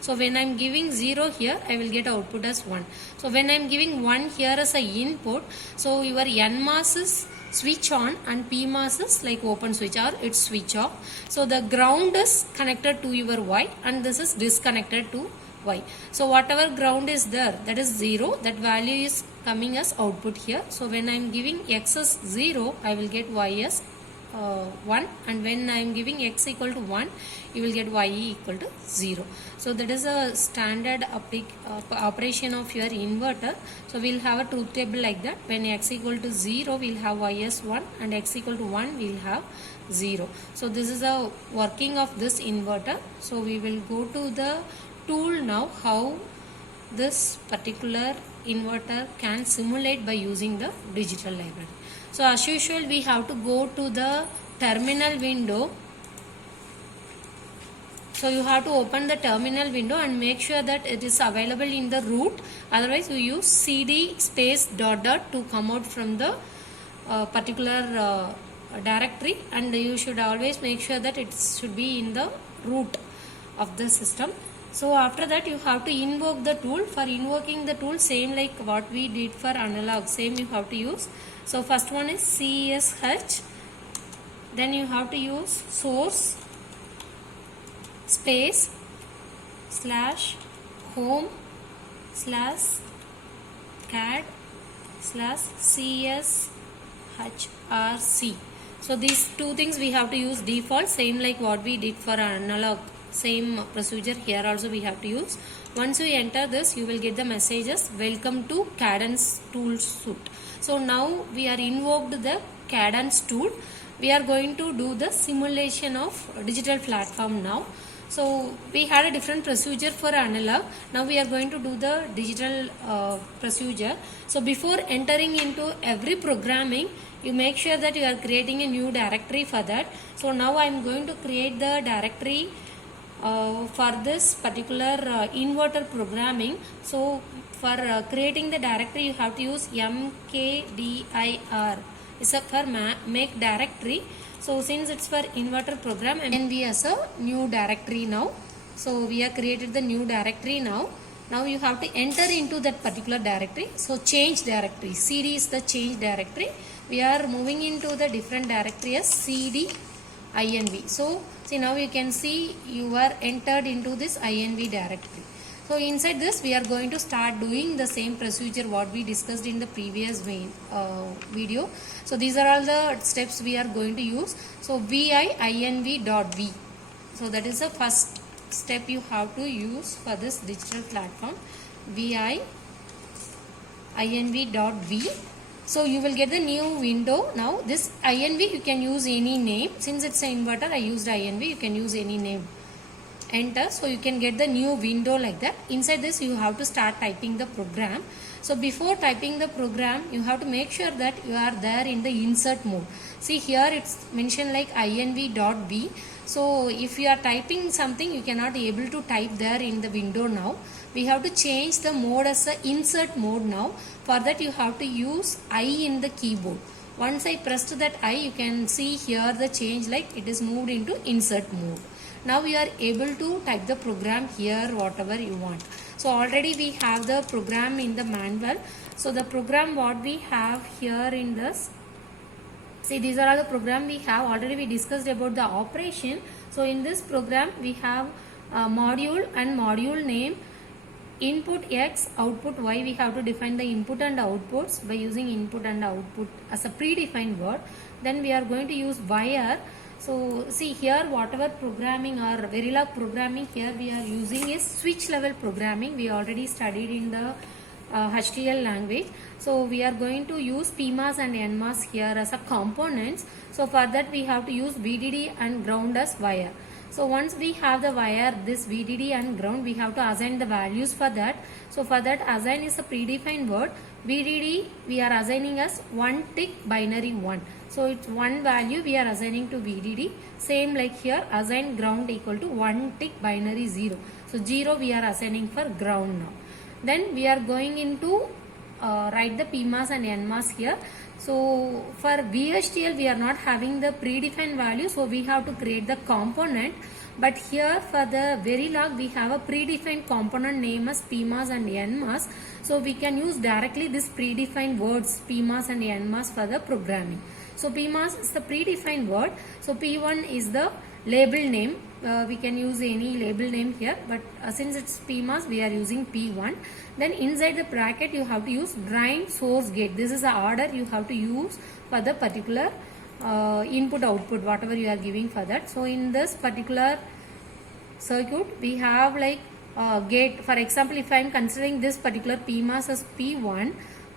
So when I am giving 0 here, I will get output as 1. So when I am giving 1 here as a input, so your NMOS is switch on and PMOS is like open switch or it's switch off. So the ground is connected to your Y and this is disconnected to Y. So whatever ground is there, that is 0, that value is coming as output here. So when I am giving X as 0, I will get Y as 1, and when I am giving X equal to 1, you will get Y equal to 0. So that is a standard operation of your inverter. So we will have a truth table like that. When X equal to 0, we will have Y as 1, and X equal to 1, we will have 0. So this is the working of this inverter. So we will go to the tool now, how this particular inverter can simulate by using the digital library. So as usual, we have to go to the terminal window. So you have to open the terminal window and make sure that it is available in the root. Otherwise you use cd space ... to come out from the particular directory, and you should always make sure that it should be in the root of the system. So after that you have to invoke the tool. For invoking the tool, same like what we did for analog, same you have to use. So first one is CSH, then you have to use source space / home / cad / cshrc. So these two things we have to use default, same like what we did for analog. Same procedure here also we have to use. Once you enter this, you will get the messages, welcome to Cadence tool suite. So now we are invoked the Cadence tool. We are going to do the simulation of digital platform now. So we had a different procedure for analog. Now we are going to do the digital procedure. So before entering into every programming, you make sure that you are creating a new directory for that. So now I am going to create the directory for this particular inverter programming. So for creating the directory, you have to use mkdir. It's a for make directory. So since it's for inverter program, and we as a new directory now. So we have created the new directory now. Now you have to enter into that particular directory. So change directory. CD is the change directory. We are moving into the different directory as CD INV. So see, now you can see you are entered into this INV directory. So inside this we are going to start doing the same procedure what we discussed in the previous video. So these are all the steps we are going to use. So vi.inv.v. So that is the first step you have to use for this digital platform, vi.inv.v. So you will get the new window. Now this INV you can use any name. Since it's an inverter, I used INV. You can use any name. Enter. So you can get the new window like that. Inside this you have to start typing the program. So before typing the program, you have to make sure that you are there in the insert mode. See here it's mentioned like inv.v. So if you are typing something, you cannot be able to type there in the window now. We have to change the mode as a insert mode now. For that you have to use I in the keyboard. Once I pressed that I, you can see here the change, like it is moved into insert mode. Now we are able to type the program here whatever you want. So already we have the program in the manual. So the program what we have here in this, see these are all the program we have. Already we discussed about the operation. So in this program we have module and module name, input X, output Y. We have to define the input and outputs by using input and output as a predefined word. Then we are going to use wire. So see here whatever programming or Verilog programming here we are using is switch level programming. We already studied in the HDL language. So we are going to use PMOS and NMOS here as a components. So for that we have to use VDD and ground as wire. So once we have the wire, this VDD and ground, we have to assign the values for that. So for that, assign is a predefined word. VDD we are assigning as 1 tick binary 1. So it's one value we are assigning to VDD. Same like here, assign ground equal to 1 tick binary 0. So 0 we are assigning for ground now. Then we are going into write the PMOS and NMOS here. So for VHDL we are not having the predefined value, so we have to create the component. But here for the Verilog we have a predefined component name as PMOS and NMOS. So we can use directly this predefined words PMOS and NMOS for the programming. So PMOS is the predefined word. So P1 is the label name. We can use any label name here, but since it's PMOS we are using P1. Then inside the bracket you have to use drain, source, gate. This is the order you have to use for the particular input output whatever you are giving for that. So in this particular circuit we have like gate. For example, if I am considering this particular PMOS as P1,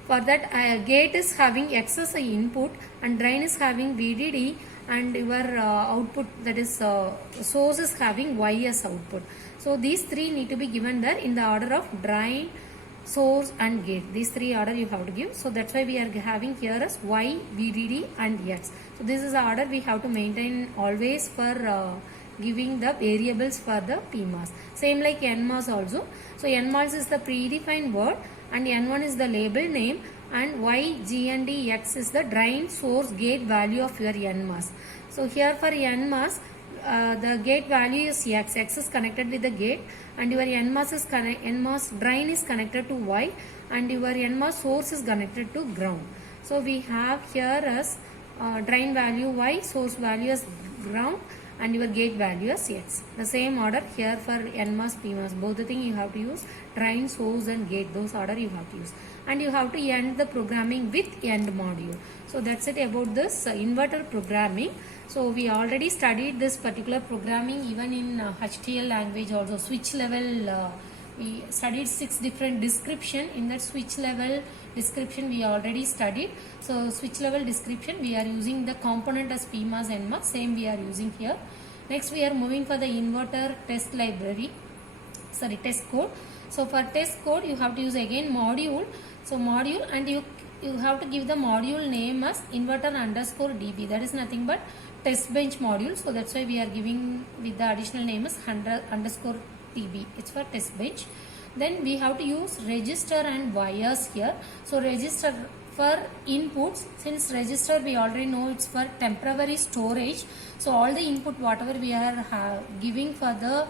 for that gate is having X as an input and drain is having VDD, and your output, that is source, is having Y as output. So these three need to be given there in the order of drain, source and gate. These three order you have to give. So that's why we are having here as Y, VDD and X. So this is the order we have to maintain always for giving the variables for the PMOS. Same like NMOS also. So NMOS is the predefined word and N1 is the label name, and Y, G and D, X is the drain, source, gate value of your NMOS. So here for NMOS, the gate value is X. X is connected with the gate, and your NMOS drain is connected to Y, and your NMOS source is connected to ground. So we have here as drain value Y, source value as ground, and your gate value as X. The same order here for NMOS, PMOS. Both the thing you have to use drain, source and gate. Those order you have to use. And you have to end the programming with end module. So that's it about this inverter programming. So we already studied this particular programming even in HDL language also. Switch level, we studied 6 different description. In that switch level description we already studied. So switch level description we are using the component as PMOS, NMOS. Same we are using here. Next we are moving for the inverter test library. Test code. So for test code you have to use again module. So module, and you have to give the module name as inverter underscore db. That is nothing but test bench module. So that's why we are giving with the additional name as underscore db. It's for test bench. Then we have to use register and wires here. So register for inputs, since register we already know it's for temporary storage. So all the input whatever we are giving for the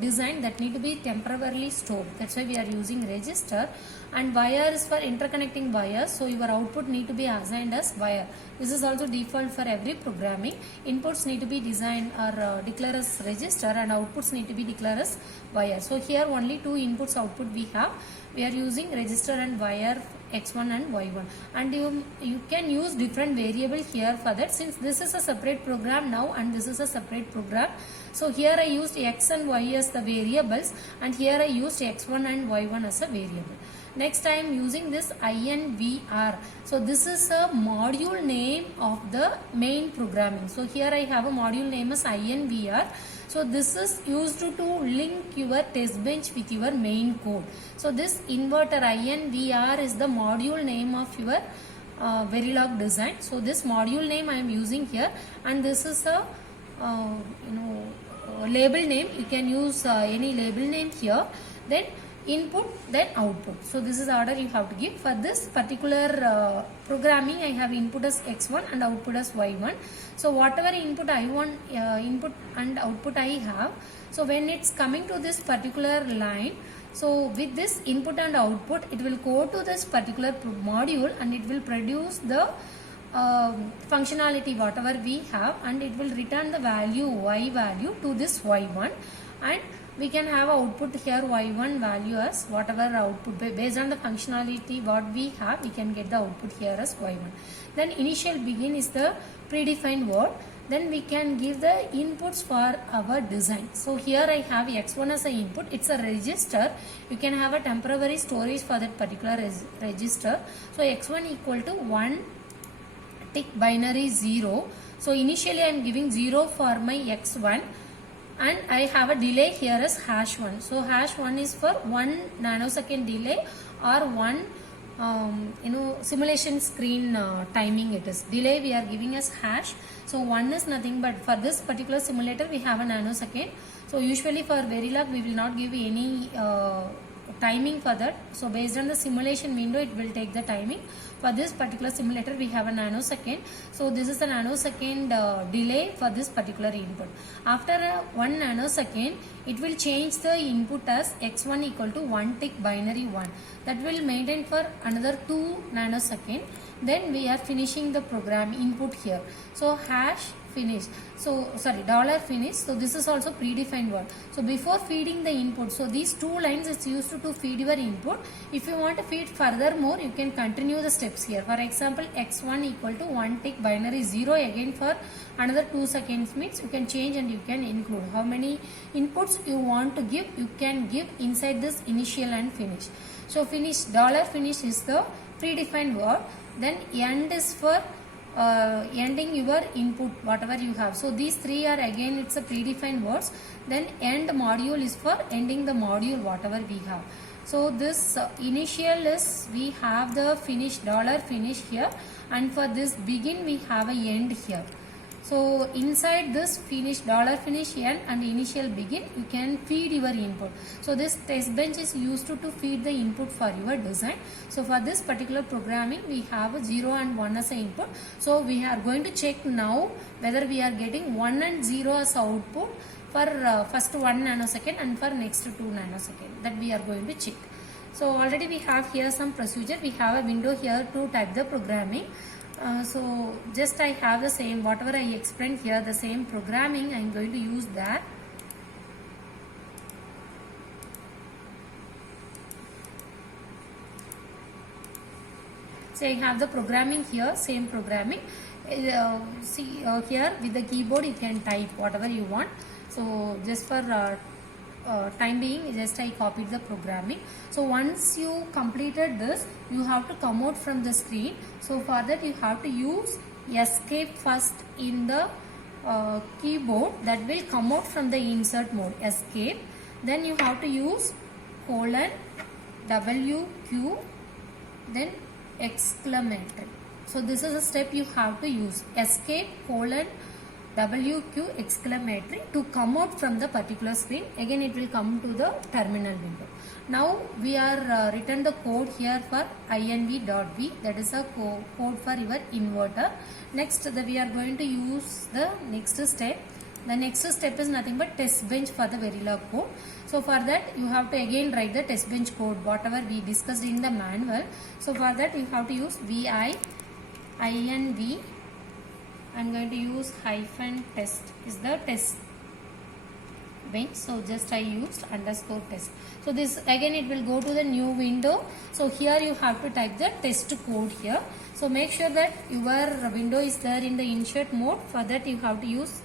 design, that need to be temporarily stored. That's why we are using register. And wire is for interconnecting wires. So your output need to be assigned as wire. This is also default for every programming. Inputs need to be designed or declared as register, and outputs need to be declared as wire. So here only 2 inputs output we have. We are using register and wire, X1 and Y1, and you can use different variable here for that, since this is a separate program now and this is a separate program. So here I used X and Y as the variables, and here I used X1 and Y1 as a variable. Next I am using this INVR. So this is a module name of the main programming. So here I have a module name as INVR. So this is used to link your test bench with your main code. So this inverter INVR is the module name of your Verilog design. So this module name I am using here, and this is a label name. You can use any label name here. Then input, then output. So this is the order you have to give. For this particular programming, I have input as X1 and output as Y1. So whatever input I want, input and output I have, so when it's coming to this particular line, so with this input and output, it will go to this particular module and it will produce the functionality whatever we have, and it will return the value Y value to this Y1, and we can have output here Y1 value as whatever output based on the functionality what we have, we can get the output here as Y1. Then initial begin is the predefined word. Then we can give the inputs for our design. So here I have X1 as an input. It's a register. You can have a temporary storage for that particular register. So X1 equal to 1 tick binary 0. So initially I am giving 0 for my X1, and I have a delay here as #1. So #1 is for 1 nanosecond delay or 1 simulation screen timing. It is delay we are giving as hash. So 1 is nothing but for this particular simulator we have a nanosecond. So usually for Verilog we will not give any timing for that. So based on the simulation window, it will take the timing. For this particular simulator, we have a nanosecond. So this is a nanosecond delay for this particular input. After 1 nanosecond, it will change the input as x1 equal to 1 tick binary 1. That will maintain for another 2 nanosecond. Then we are finishing the program input here. So hash finish. So sorry, dollar finish. So this is also predefined word. So before feeding the input, so these 2 lines is used to feed your input. If you want to feed further more, you can continue the steps here. For example, x1 equal to 1 tick binary 0 again for another 2 seconds means you can change and you can include how many inputs you want to give. You can give inside this initial and finish. So finish, dollar finish is the predefined word. Then end is for ending your input whatever you have. So these 3 are again it's a predefined words. Then end module is for ending the module whatever we have. So this initial is we have the finish, dollar finish here, and for this begin we have a end here. So inside this finish, dollar finish, end and initial begin, you can feed your input. So this test bench is used to feed the input for your design. So for this particular programming, we have a 0 and 1 as an input. So we are going to check now whether we are getting 1 and 0 as output for first 1 nanosecond and for next 2 nanosecond. That we are going to check. So already we have here some procedure. We have a window here to type the programming. So just I have the same whatever I explained here, the same programming I am going to use that. So I have the programming here, same programming. See here with the keyboard you can type whatever you want. So just for time being, just I copied the programming. So once you completed this, you have to come out from the screen. So for that you have to use escape first in the keyboard. That will come out from the insert mode, escape. Then you have to use colon WQ then exclamatory. So this is a step you have to use, escape colon WQ exclamatory to come out from the particular screen. Again it will come to the terminal window. Now we are written the code here for inv.v, that is a code for your inverter. Next we are going to use the next step. The next step is nothing but test bench for the Verilog code. So for that you have to again write the test bench code whatever we discussed in the manual. So for that you have to use vi inv. I am going to use hyphen test is the test bench. So just I used underscore test. So this again it will go to the new window. So here you have to type the test code here. So make sure that your window is there in the insert mode. For that you have to use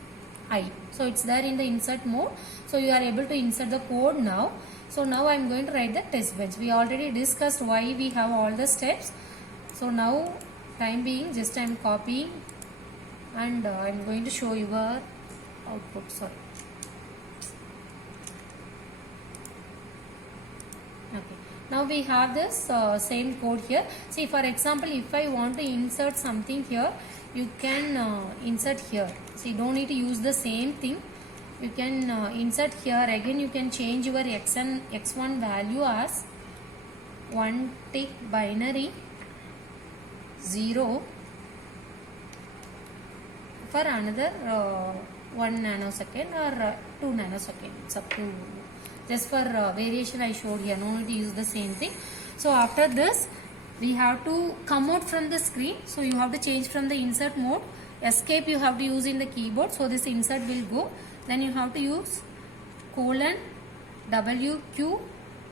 I. So it's there in the insert mode. So you are able to insert the code now. So now I am going to write the test bench. We already discussed why we have all the steps. So now time being just I am copying and I am going to show your output. Sorry. Okay. Now we have this same code here. See, for example, if I want to insert something here, you can insert here. See, don't need to use the same thing. You can insert here. Again, you can change your x1 value as 1 tick binary 0 for another 1 nanosecond or 2 nanoseconds. It's up to just for variation I showed here. No need to use the same thing. So after this we have to come out from the screen. So you have to change from the insert mode. Escape you have to use in the keyboard. So this insert will go. Then you have to use colon WQ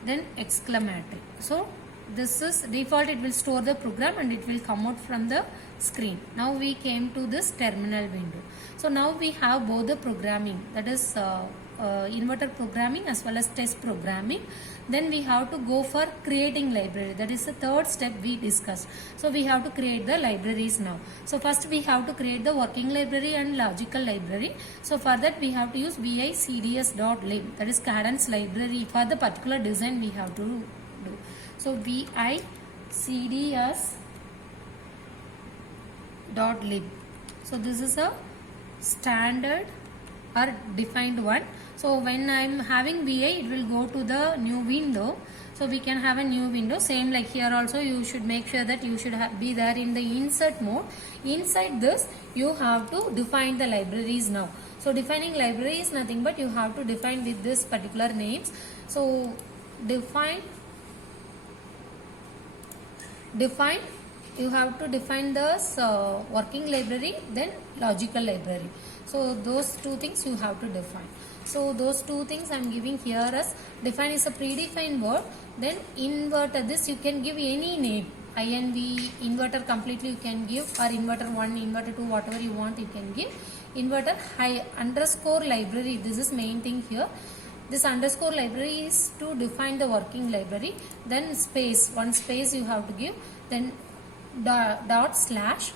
then exclamatory. So this is default, it will store the program and it will come out from the screen. Now we came to this terminal window. So now we have both the programming, that is inverter programming as well as test programming. Then we have to go for creating library. That is the third step we discussed. So we have to create the libraries now. So first we have to create the working library and logical library. So for that we have to use vicds.lib, that is Cadence library. For the particular design we have to do. So vicds.lib. So this is a standard or defined one. So when I am having VI, it will go to the new window. So we can have a new window. Same like here also, you should make sure that you should be there in the insert mode. Inside this, you have to define the libraries now. So defining library is nothing but you have to define with this particular names. So define, you have to define this working library, then logical library. So those two things you have to define. So those two things I am giving here as define is a predefined word. Then inverter, this you can give any name. INV, inverter completely you can give, or inverter 1, inverter 2, whatever you want you can give. Inverter high underscore library, this is main thing here. This underscore library is to define the working library. Then space, one space you have to give. Then dot slash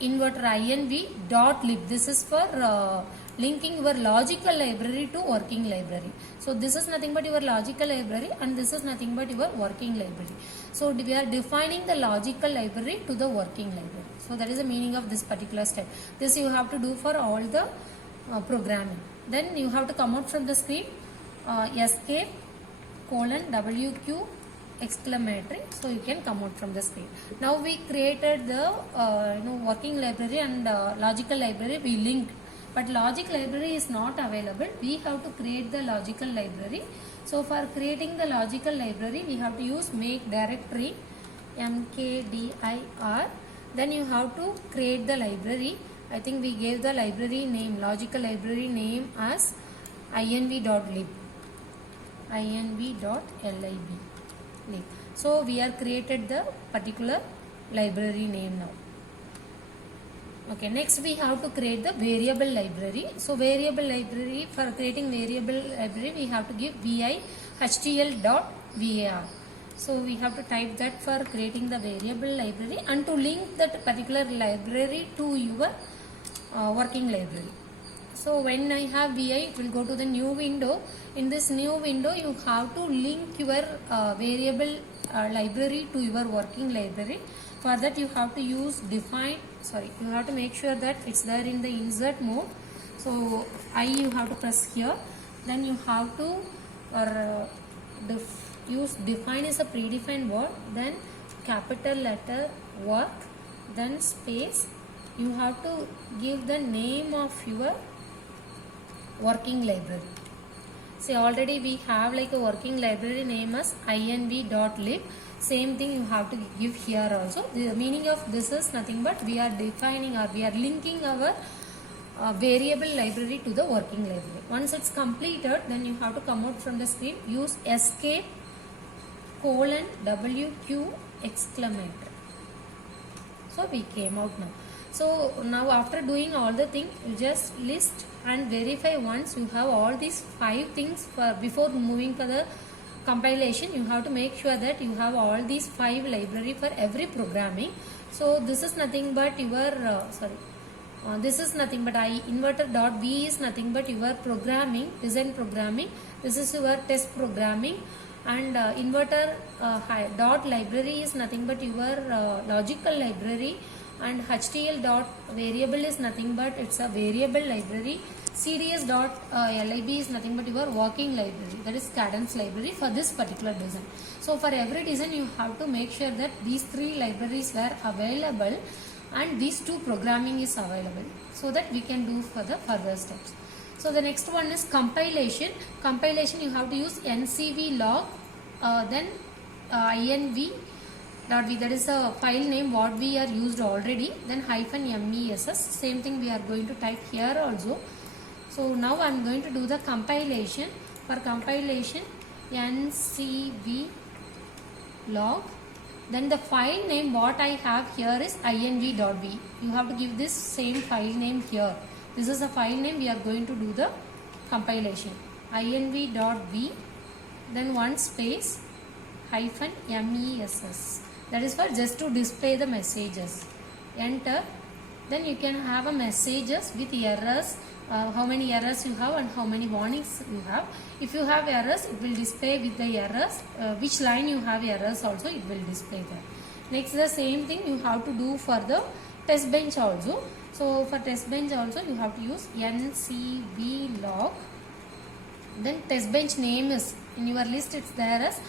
inverter INV dot lib. This is for linking your logical library to working library. So this is nothing but your logical library, and this is nothing but your working library. So we are defining the logical library to the working library. So that is the meaning of this particular step. This you have to do for all the programming. Then you have to come out from the screen, escape colon WQ exclamatory, so you can come out from the screen. Now we created the working library and logical library we linked, but logic library is not available. We have to create the logical library. So for creating the logical library, we have to use make directory mkdir. Then you have to create the library. I think we gave the library name, logical library name as inv.lib. inv.lib. So we are created the particular library name now. Okay, next we have to create the variable library. So variable library, for creating variable library we have to give vi hdl.var. So we have to type that for creating the variable library and to link that particular library to your working library. So when I have VI, it will go to the new window. In this new window, you have to link your variable library to your working library. For that, you have to use define. You have to make sure that it's there in the insert mode. So you have to press here. Then you have to use define is a predefined word. Then capital letter work. Then space. You have to give the name of your working library. See, already we have like a working library name as inv.lib. Same thing you have to give here also. The meaning of this is nothing but we are defining or we are linking our variable library to the working library. Once it's completed, then you have to come out from the screen, use escape colon WQ exclamatory. So we came out now. So now after doing all the things, you just list and verify once you have all these 5 things. Before moving for the compilation, you have to make sure that you have all these 5 library for every programming. So this is nothing but your this is nothing but inverter.v is nothing but your programming, design programming. This is your test programming, and inverter dot library is nothing but your logical library, and HDL dot variable is nothing but it's a variable library. CDS dot lib is nothing but your working library, that is Cadence library for this particular design. So for every design you have to make sure that these 3 libraries were available and these 2 programming is available, so that we can do for the further steps. So the next one is compilation. Compilation you have to use ncv log, then inv.v, that is a file name what we are used already, then hyphen mess, same thing we are going to type here also. So now I am going to do the compilation. For compilation, ncv log, then the file name what I have here is inv.v. You have to give this same file name here. This is the file name we are going to do the compilation. inv.v, then one space hyphen mess. That is for just to display the messages. Enter. Then you can have a messages with errors, how many errors you have and how many warnings you have. If you have errors, it will display with the errors. Which line you have errors also, it will display there. Next, the same thing you have to do for the test bench also. So for test bench also you have to use ncv log Then test bench name is in your list, it's there as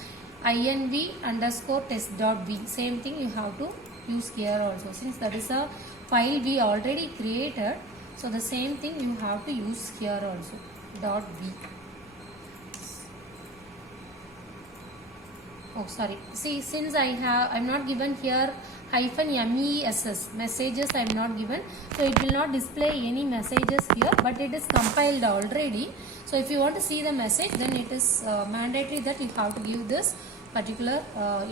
inv underscore test.v. Same thing you have to use here also, since that is a file we already created. So the same thing you have to use here also, .v. Oh sorry, see, since I'm not given here -mess messages, I'm not given, so it will not display any messages here, but it is compiled already. So if you want to see the message, then it is mandatory that you have to give this particular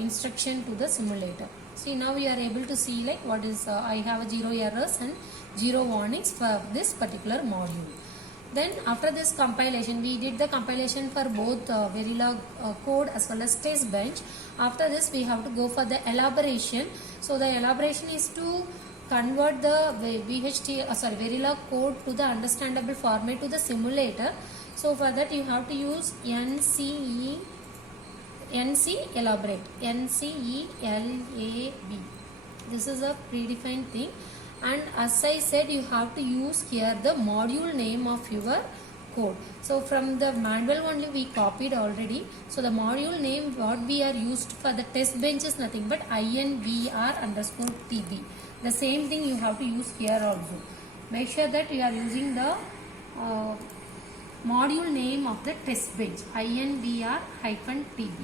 instruction to the simulator. See, now we are able to see like what is I have 0 errors and 0 warnings for this particular module. Then after this compilation, we did the compilation for both Verilog code as well as test bench. After this, we have to go for the elaboration. So the elaboration is to convert the Verilog code to the understandable format to the simulator. So for that, you have to use NC elaborate, NCELAB. This is a predefined thing. And as I said, you have to use here the module name of your code. So from the manual only we copied already. So the module name what we are used for the test bench is nothing but INVR_TB. The same thing you have to use here also. Make sure that you are using the module name of the test bench, INVR-TB.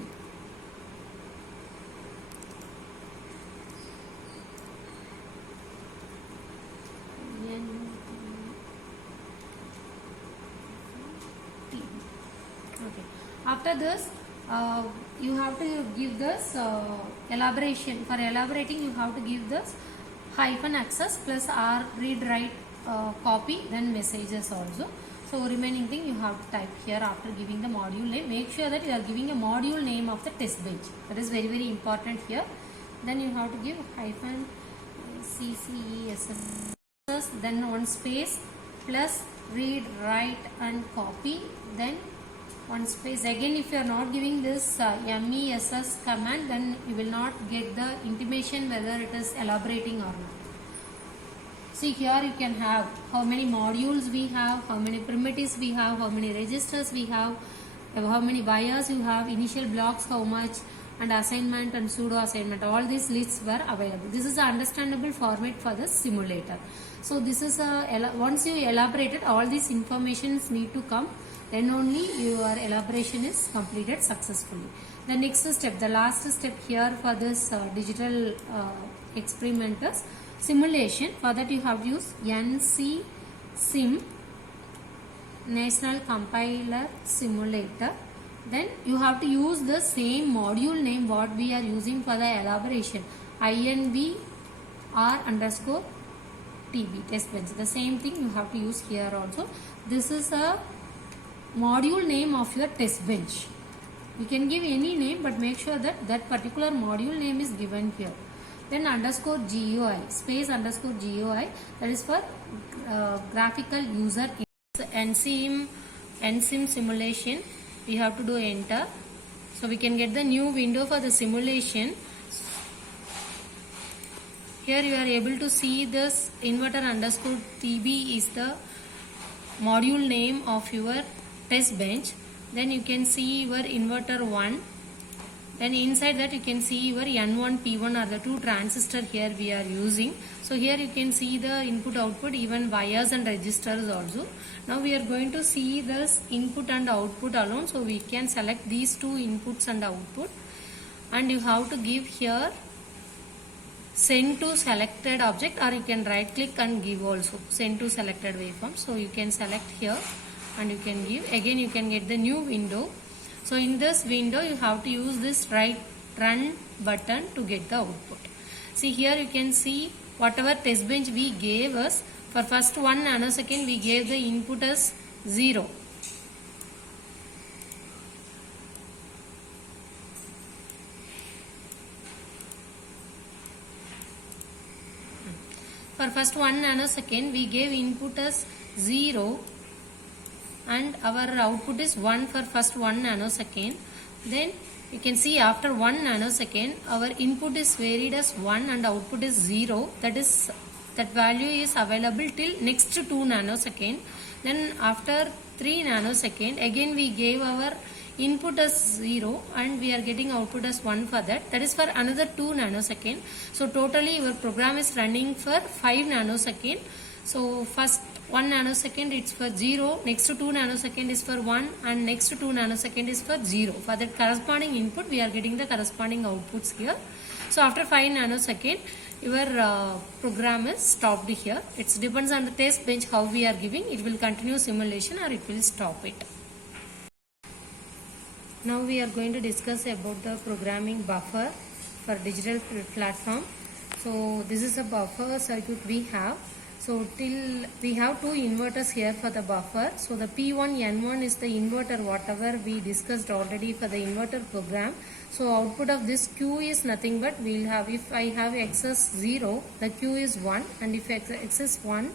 After this, you have to give this elaboration. For elaborating, you have to give this -access plus R read write copy, then messages also. So remaining thing you have to type here after giving the module name. Make sure that you are giving a module name of the test bench. That is very, very important here. Then you have to give -CCESS, then one space plus read write and copy, then one space. Again, if you are not giving this MESS command, then you will not get the intimation whether it is elaborating or not. See, here you can have how many modules we have, how many primitives we have, how many registers we have, how many wires you have, initial blocks how much, and assignment and pseudo assignment. All these lists were available. This is the understandable format for the simulator. So this is once you elaborated, all these informations need to come, then only your elaboration is completed successfully. The next step, the last step here for this digital experimenters simulation. For that you have to use NC Sim, National Compiler Simulator. Then you have to use the same module name what we are using for the elaboration, INVR_TB test bench. The same thing you have to use here also. This is a module name of your test bench. You can give any name, but make sure that that particular module name is given here. Then _GUI, space _GUI, that is for graphical user interface. NSIM simulation, we have to do enter. So we can get the new window for the simulation. Here you are able to see this inverter_TB is the module name of your test bench. Then you can see your inverter 1. Then inside that you can see your N1, P1 are the two transistors here we are using. So here you can see the input output, even wires and registers also. Now we are going to see this input and output alone. So we can select these two inputs and output. And you have to give here send to selected object, or you can right click and give also send to selected waveform. So you can select here and you can give. Again you can get the new window. So in this window you have to use this run button to get the output. See, here you can see whatever test bench we gave us. For first 1 nanosecond we gave the input as 0. For first 1 nanosecond we gave input as 0. And our output is 1 for first 1 nanosecond. Then you can see after 1 nanosecond our input is varied as 1 and output is 0. That value is available till next 2 nanosecond. Then after 3 nanosecond. Again we gave our input as 0 and we are getting output as 1 for that. That is for another 2 nanosecond. So totally your program is running for 5 nanosecond. So first 1 nanosecond it's for 0, next to 2 nanosecond is for 1 and next to 2 nanosecond is for 0. For that corresponding input we are getting the corresponding outputs here. So after 5 nanosecond your program is stopped here. It depends on the test bench how we are giving. It will continue simulation or it will stop it. Now we are going to discuss about the programming buffer for digital platform. So this is a buffer circuit we have. So till we have two inverters here for the buffer. So the P1 N1 is the inverter whatever we discussed already for the inverter program. So output of this Q is nothing but we'll have, if I have excess 0, the Q is 1, and if excess 1,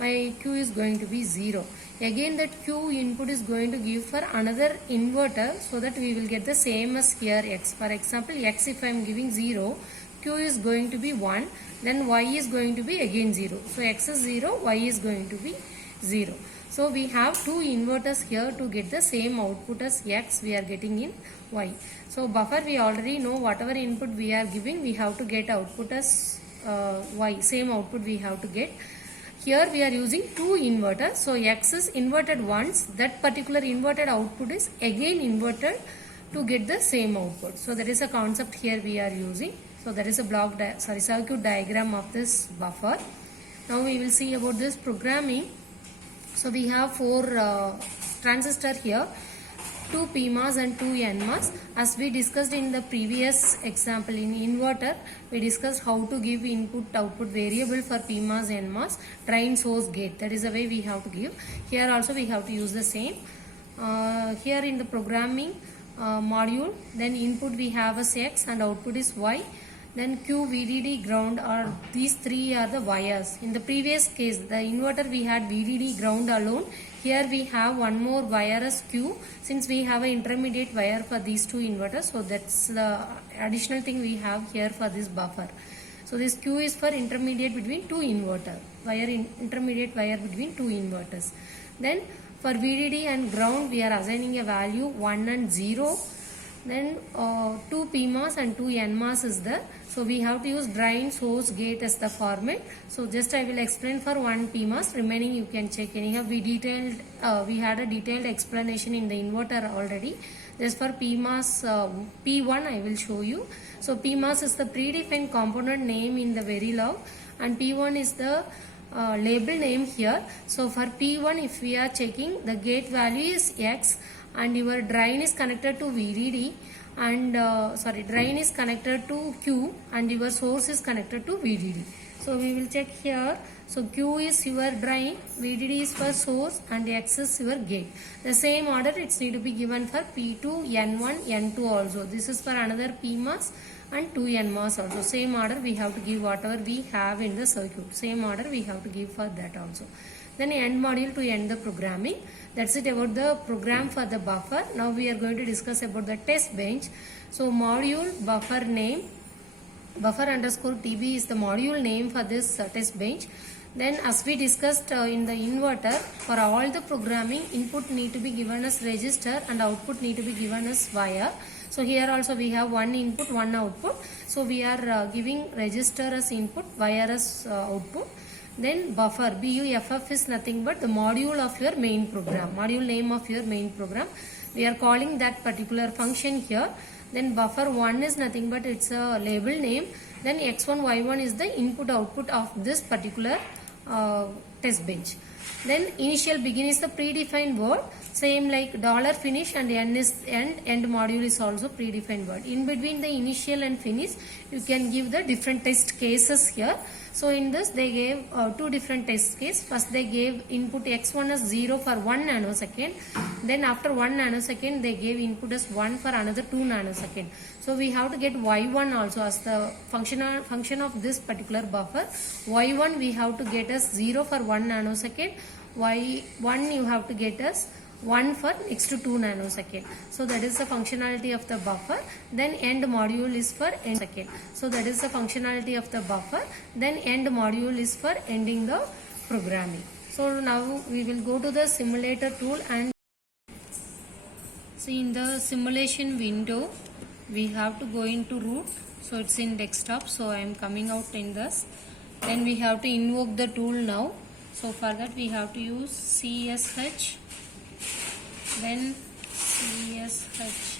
my Q is going to be 0. Again that Q input is going to give for another inverter so that we will get the same as here X. For example, X if I am giving 0, Q is going to be 1, then Y is going to be again 0. So X is 0, Y is going to be 0. So we have two inverters here to get the same output as X we are getting in Y. So buffer we already know whatever input we are giving we have to get output as Y, same output we have to get. Here we are using two inverters. So X is inverted once, that particular inverted output is again inverted to get the same output. So that is a concept here we are using. So that is a circuit diagram of this buffer. Now we will see about this programming. So we have four transistors here, 2 PMOS and 2 NMOS. As we discussed in the previous example in inverter, we discussed how to give input output variable for PMOS NMOS, drain source gate. That is the way we have to give. Here also we have to use the same. Here in the programming module, then input we have as X and output is Y. Then Q, VDD, ground, or these three are the wires. In the previous case, the inverter we had VDD, ground alone. Here we have one more wire as Q, since we have an intermediate wire for these two inverters. So that's the additional thing we have here for this buffer. So this Q is for intermediate between two inverters, intermediate wire between two inverters. Then for VDD and ground we are assigning a value 1 and 0. Then 2 PMOS and 2 NMOS is there. So we have to use drain source gate as the format. So just I will explain for 1 PMOS, remaining you can check. Anyhow we had a detailed explanation in the inverter already. Just for PMOS P1 I will show you. So PMOS is the predefined component name in the Verilog, and P1 is the label name here. So for P1 if we are checking, the gate value is X and your drain is connected to VDD and drain is connected to Q and your source is connected to VDD. So we will check here. So Q is your drain, VDD is for source, and X is your gate. The same order it's need to be given for P2, N1, N2 also. This is for another PMOS and 2 NMOS also. Same order we have to give whatever we have in the circuit. Same order we have to give for that also. Then end module to end the programming. That's it about the program for the buffer. Now we are going to discuss about the test bench. So module buffer name, buffer underscore TB is the module name for this test bench. Then as we discussed in the inverter, for all the programming, input need to be given as register and output need to be given as wire. So here also we have one input, one output. So we are giving register as input, wire as output. Then buffer, BUFF is nothing but the module of your main program, module name of your main program. We are calling that particular function here. Then buffer 1 is nothing but it's a label name. Then X1, Y1 is the input output of this particular test bench. Then initial begin is the predefined word, same like $finish and end module is also predefined word. In between the initial and finish you can give the different test cases here. So in this they gave two different test cases. First they gave input X1 as 0 for 1 nanosecond. Then after 1 nanosecond they gave input as 1 for another 2 nanosecond. So we have to get Y1 also as the function of this particular buffer. Y1 we have to get as 0 for 1 nanosecond. Y1 you have to get as 1 for next to 2 nanosecond. So that is the functionality of the buffer. Then end module is for end second. So that is the functionality of the buffer. Then end module is for ending the programming. So So now we will go to the simulator tool and see in the simulation window we have to go into root. So it's in desktop, so I am coming out in this. Then we have to invoke the tool now. So for that we have to use CSH, then CSH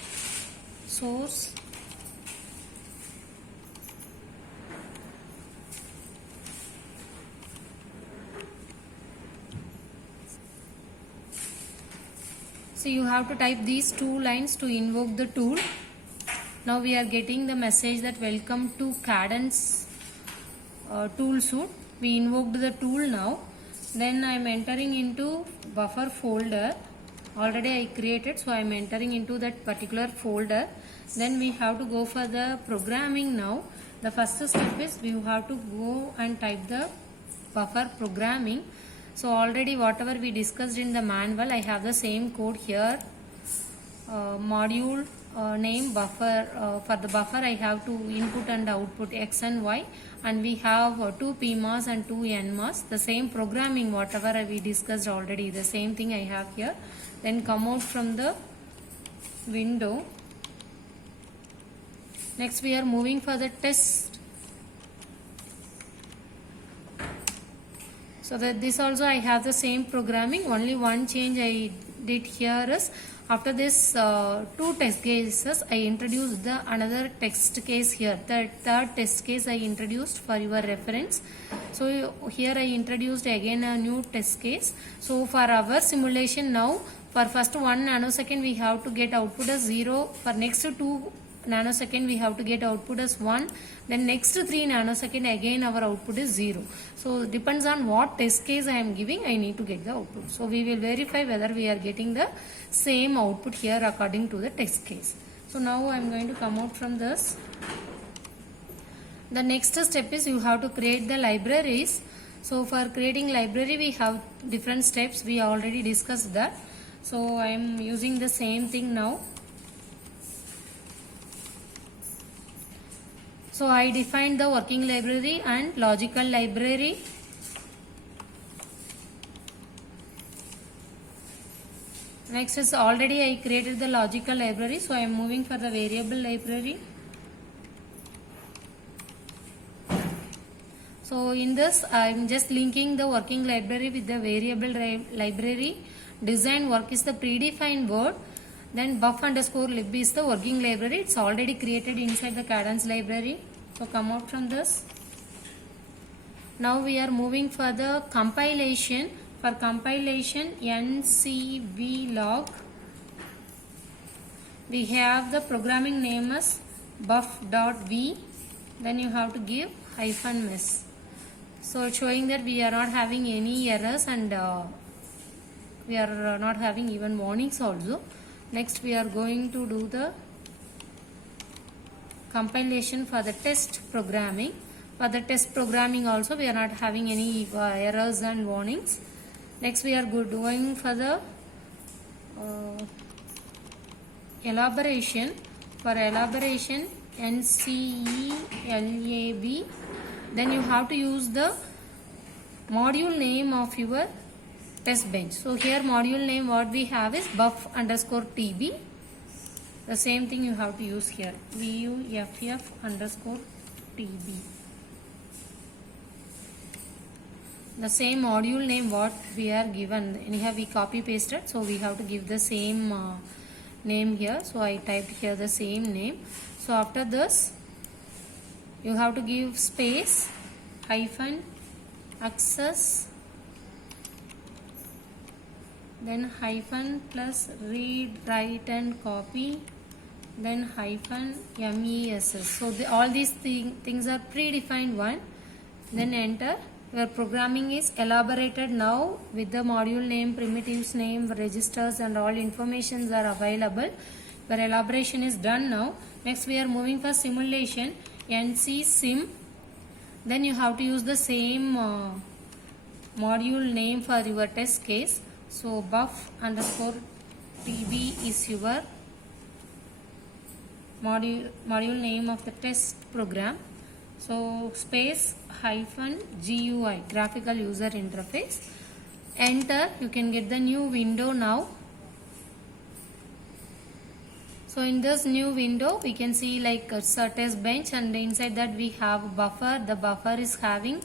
source, so you have to type these two lines to invoke the tool. Now we are getting the message that welcome to Cadence tool suite. We invoked the tool now. Then I am entering into buffer folder. Already I created, so I am entering into that particular folder. Then we have to go for the programming now. The first step is we have to go and type the buffer programming. So already whatever we discussed in the manual, I have the same code here. Module name buffer, for the buffer I have to input and output X and Y, and we have 2 PMOS and 2 NMOS. The same programming whatever we discussed already, the same thing I have here. Then come out from the window. Next we are moving for the test. So that this also I have the same programming, only one change I did here is after this 2 test cases I introduced the another test case here. The third test case I introduced for your reference. So here I introduced again a new test case. So for our simulation now, for first 1 nanosecond we have to get output as 0. For next 2 nanosecond we have to get output as 1. Then next 3 nanosecond again our output is 0. So depends on what test case I am giving, I need to get the output. So we will verify whether we are getting the same output here according to the test case. So now I am going to come out from this. The next step is you have to create the libraries. So for creating library we have different steps, we already discussed that. So I am using the same thing now. So I defined the working library and logical library. Next is already I created the logical library, so I am moving for the variable library. So in this I am just linking the working library with the variable library. Design work is the predefined word. Then buff underscore lib is the working library. It's already created inside the Cadence library. So come out from this. Now we are moving for the compilation. For compilation ncv log. We have the programming name as buff.v. Then you have to give -miss. So it's showing that we are not having any errors and we are not having even warnings also. Next we are going to do the compilation for the test programming. For the test programming also we are not having any errors and warnings. Next we are going for the elaboration. For elaboration NCELAB. Then you have to use the module name of your test bench. So here module name what we have is buff_tb. The same thing you have to use here, buff_tb. The same module name what we are given, anyhow we copy pasted, so we have to give the same name here. So I typed here the same name. So after this you have to give space -access, then hyphen plus read, write and copy, then -mess. So all these things are predefined one. Then enter. Your programming is elaborated now with the module name, primitives name, registers and all informations are available. Your elaboration is done now. Next we are moving for simulation nc sim. Then you have to use the same module name for your test case. So buff_tb is your module name of the test program. So space -GUI, graphical user interface. enter, you can get the new window now. So in this new window we can see like a test bench, and inside that we have buffer. The buffer is having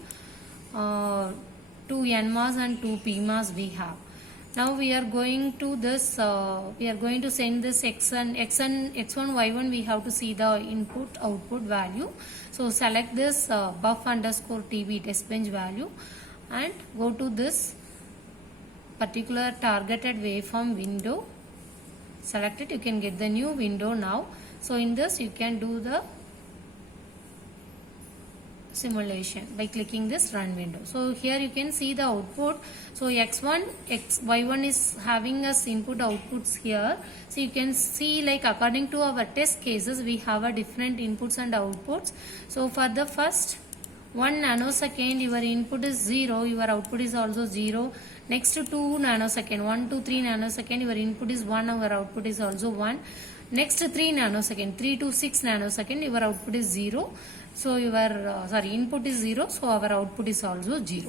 2 NMOS and 2 PMOS we have. Now we are going to this, we are going to send this X1, Y1, we have to see the input output value. So select this buff_TB test bench value and go to this particular targeted waveform window. Select it, you can get the new window now. So in this you can do the simulation by clicking this run window. So here you can see the output. So Y1 is having us input outputs here. So you can see like according to our test cases we have a different inputs and outputs. So for the first 1 nanosecond your input is 0, your output is also 0. Next to 2 nanosecond, 1 to 3 nanosecond, your input is 1, our output is also 1. Next to 3 nanosecond, 3 to 6 nanosecond, your output is 0. So your input is 0, so our output is also 0.